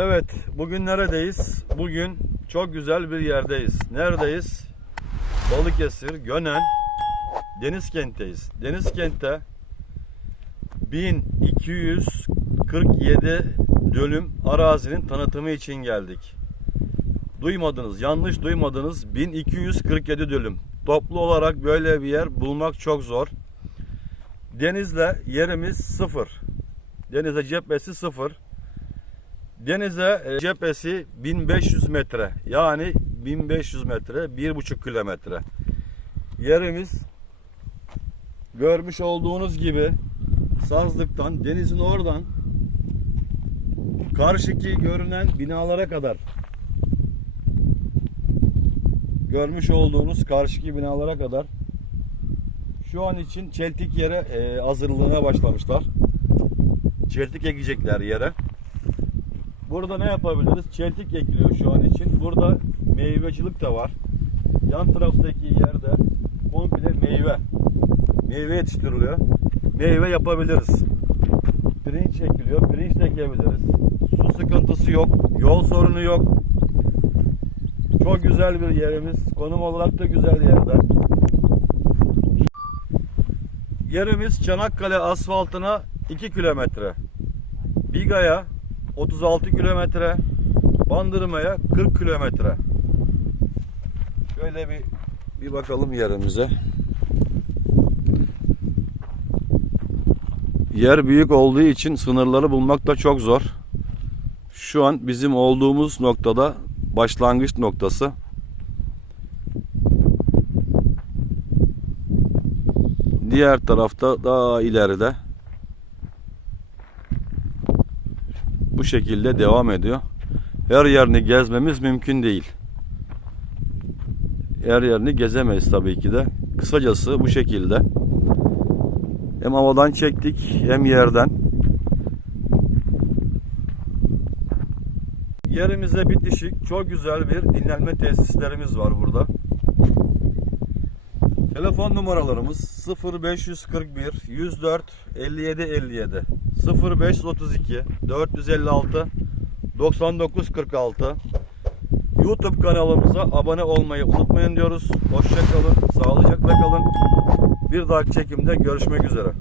Evet, bugün neredeyiz? Bugün çok güzel bir yerdeyiz. Neredeyiz? Balıkesir, Gönen, Denizkent'teyiz. Denizkent'te 1247 dönüm arazinin tanıtımı için geldik. Duymadınız, yanlış duymadınız. 1247 dönüm. Toplu olarak böyle bir yer bulmak çok zor. Denizle yerimiz sıfır. Denize cephesi sıfır. Denize e, cephesi 1500 metre. Yani 1500 metre, 1,5 kilometre. Yerimiz görmüş olduğunuz gibi Sazlık'tan, denizin oradan karşıki görünen binalara kadar görmüş olduğunuz karşıki binalara kadar şu an için çeltik yere e, hazırlığına başlamışlar. Çeltik ekecekler yere. Burada ne yapabiliriz? Çeltik ekiliyor şu an için. Burada meyvecilik de var. Yan taraftaki yerde komple meyve. Meyve yetiştiriliyor. Meyve yapabiliriz. Pirinç ekiliyor. Pirinç de ekebiliriz. Su sıkıntısı yok. Yol sorunu yok. Çok güzel bir yerimiz. Konum olarak da güzel yerde. Yerimiz Çanakkale asfaltına 2 kilometre. Biga'ya 36 kilometre. Bandırma'ya 40 kilometre. Şöyle bir bir bakalım yerimize. Yer büyük olduğu için sınırları bulmak da çok zor. Şu an bizim olduğumuz noktada başlangıç noktası. Diğer tarafta daha ileride bu şekilde devam ediyor. Her yerini gezmemiz mümkün değil. Her yerini gezemeyiz tabii ki de. Kısacası bu şekilde. Hem havadan çektik hem yerden. Yerimize bitişik çok güzel bir dinlenme tesislerimiz var burada. Telefon numaralarımız 0541 104 57 57 0532 456 99 46 YouTube kanalımıza abone olmayı unutmayın diyoruz. Hoşça kalın, sağlıcakla kalın. Bir dahaki çekimde görüşmek üzere.